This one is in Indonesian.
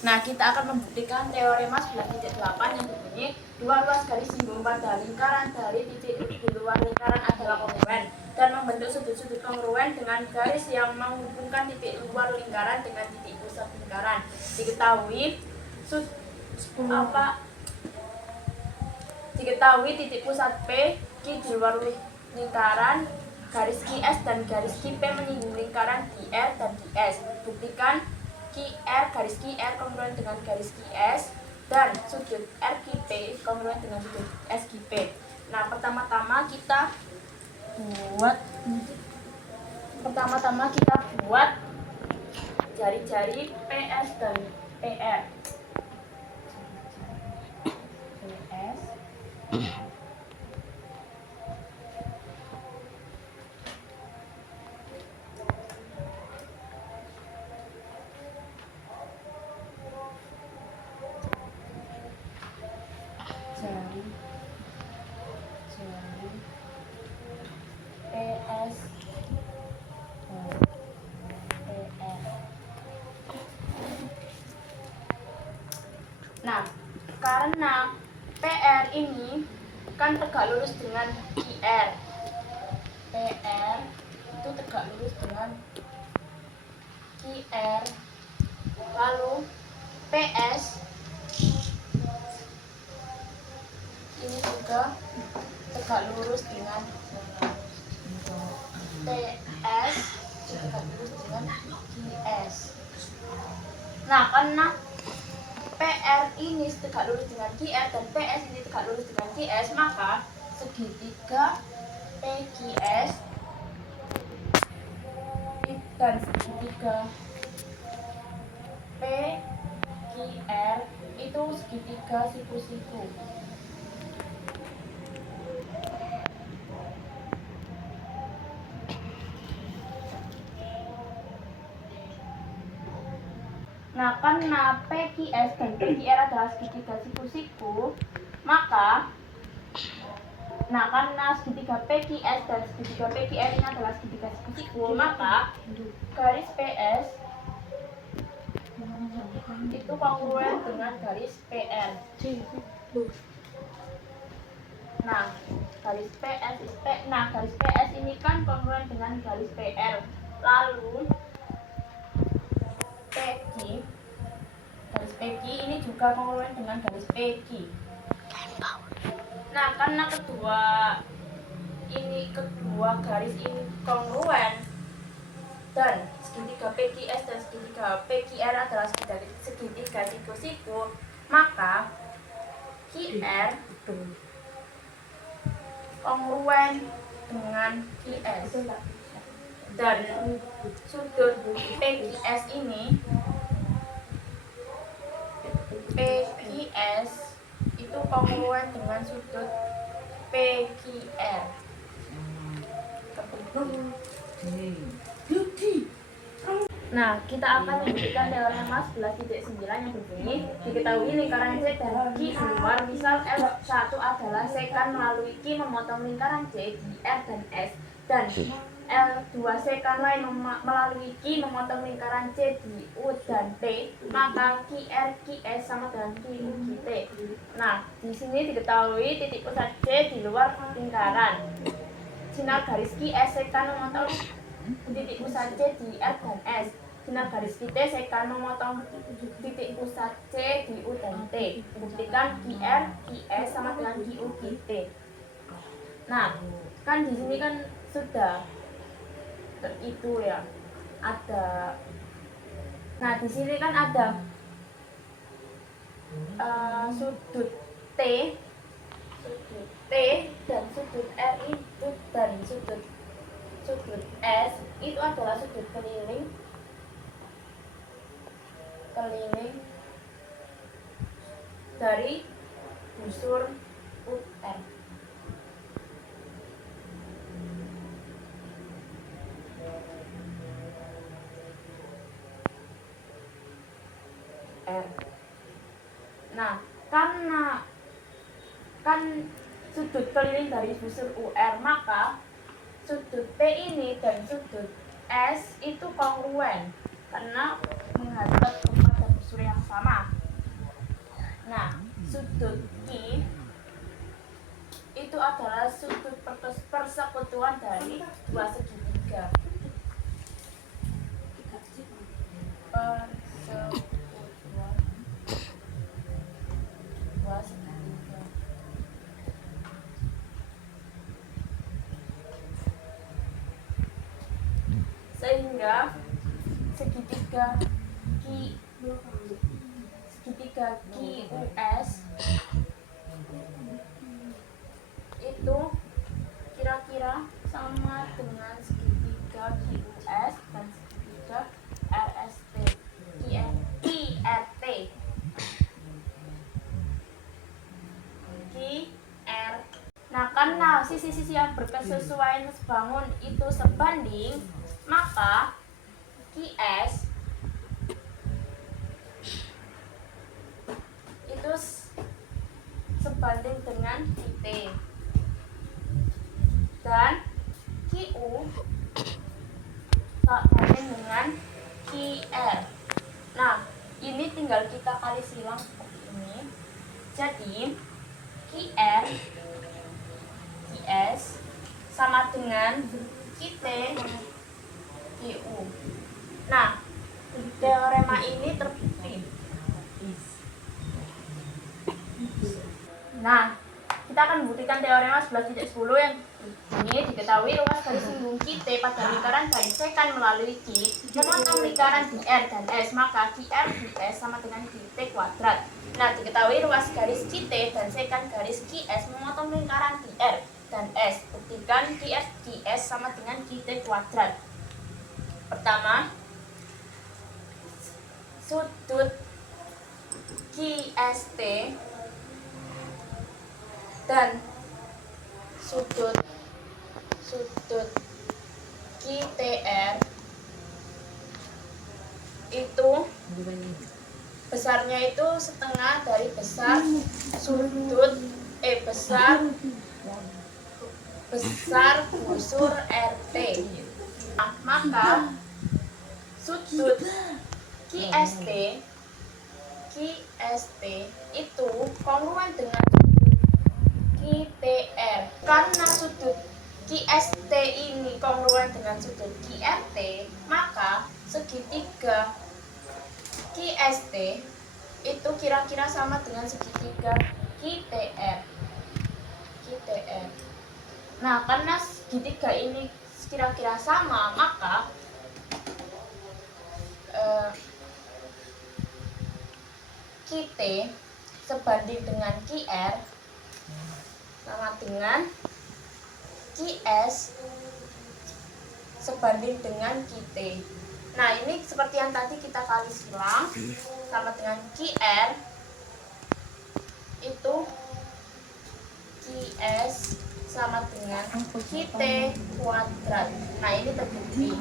Nah, kita akan membuktikan teorema 11.8 yang berbunyi dua ruas garis simbol pada lingkaran dari titik di luar lingkaran adalah kongruen dan membentuk sudut-sudut kongruen dengan garis yang menghubungkan titik luar lingkaran dengan titik pusat lingkaran. Diketahui titik pusat P, Q di luar lingkaran, garis QS dan garis QP menyinggung lingkaran QR dan QS. Buktikan QR garis QR kongruen dengan garis QS dan sudut RQP kongruen dengan sudut SQP. Nah, pertama-tama kita buat jari-jari PS dan PR. PS jari PS dan PR. Nah, karena PR ini kan tegak lurus dengan QR, PR itu tegak lurus dengan QR, lalu PS ini juga tegak lurus dengan PS, tegak lurus dengan QS. Nah, karena PR ini tegak lurus dengan QR dan PS ini tegak lurus dengan QS, maka segitiga PQS dan segitiga PQR itu segitiga siku-siku. Nah, karena PQS dan PQR adalah segitiga siku-siku, maka karena segitiga PQS dan segitiga PQR ini adalah segitiga siku-siku, maka garis PS itu kongruen dengan garis PR. Nah, garis PS ini kan kongruen dengan garis PR. Lalu garis PQ ini juga kongruen dengan garis PQ. Nah, karena kedua garis ini kongruen dan segitiga PQS dan segitiga PQR adalah segitiga siku-siku, maka QR kongruen dengan QS dan sudut PQS ini PQS itu kongruen dengan sudut PQR. Nah, kita akan membuktikan teorema 11.9 yang berbunyi diketahui lingkaran C dan Q di luar, misal L1 adalah sekan melalui Q memotong lingkaran C di R dan S, dan L2 sekan lain melalui Q memotong lingkaran C di U dan T, maka QR QS sama dengan QU QT. Nah, di sini diketahui titik pusat C di luar lingkaran. Sinar garis QS sekan memotong titik pusat C di R dan S. Sinar garis QT sekan memotong titik pusat C di U dan T. Buktikan QR QS sama dengan QU QT. Nah, kan di sini kan sudah itu ya, ada. Nah, di sini kan ada sudut T dan sudut R itu dan sudut S itu adalah sudut keliling dari busur UR. Nah, karena kan sudut keliling dari busur UR, maka sudut P ini dan sudut S itu kongruen karena menghadap kepada busur yang sama. persatuan dari dua segitiga. Persatuan dua segitiga. Sehingga segitiga QS itu kira-kira sama dengan segitiga QS dan segitiga RST QRT. Nah, karena sisi-sisi yang berkesesuaian sebangun itu sebanding, maka QS itu sebanding dengan QT dan QU sebanding dengan QR. Nah, ini tinggal kita kali silang seperti ini. Jadi QS sama dengan QT QU. Nah, teorema ini terbukti. Nah, kita akan membuktikan teorema 11.10 yang ini diketahui ruas garis lingkung QT pada lingkaran garis sekan melalui Q memotong lingkaran di R dan S, maka QR di S sama dengan QT kuadrat. Nah, diketahui ruas garis QT dan sekan garis QS memotong lingkaran di R dan S. Buktikan QR di S sama dengan QT kuadrat. Pertama, sudut QST dan sudut QTR itu besarnya itu setengah dari besar besar busur RT. Nah, maka sudut QST itu kongruen dengan QTR. Karena sudut QST ini kongruen dengan sudut QRT, maka segitiga QST itu kira-kira sama dengan segitiga QTR. Nah, karena segitiga ini kira-kira sama, maka QT sebanding dengan QR sama dengan QS sebanding dengan QT. Nah, ini seperti yang tadi kita kali silang sama dengan QR itu QS sama dengan QT kuadrat. Nah, ini terbukti.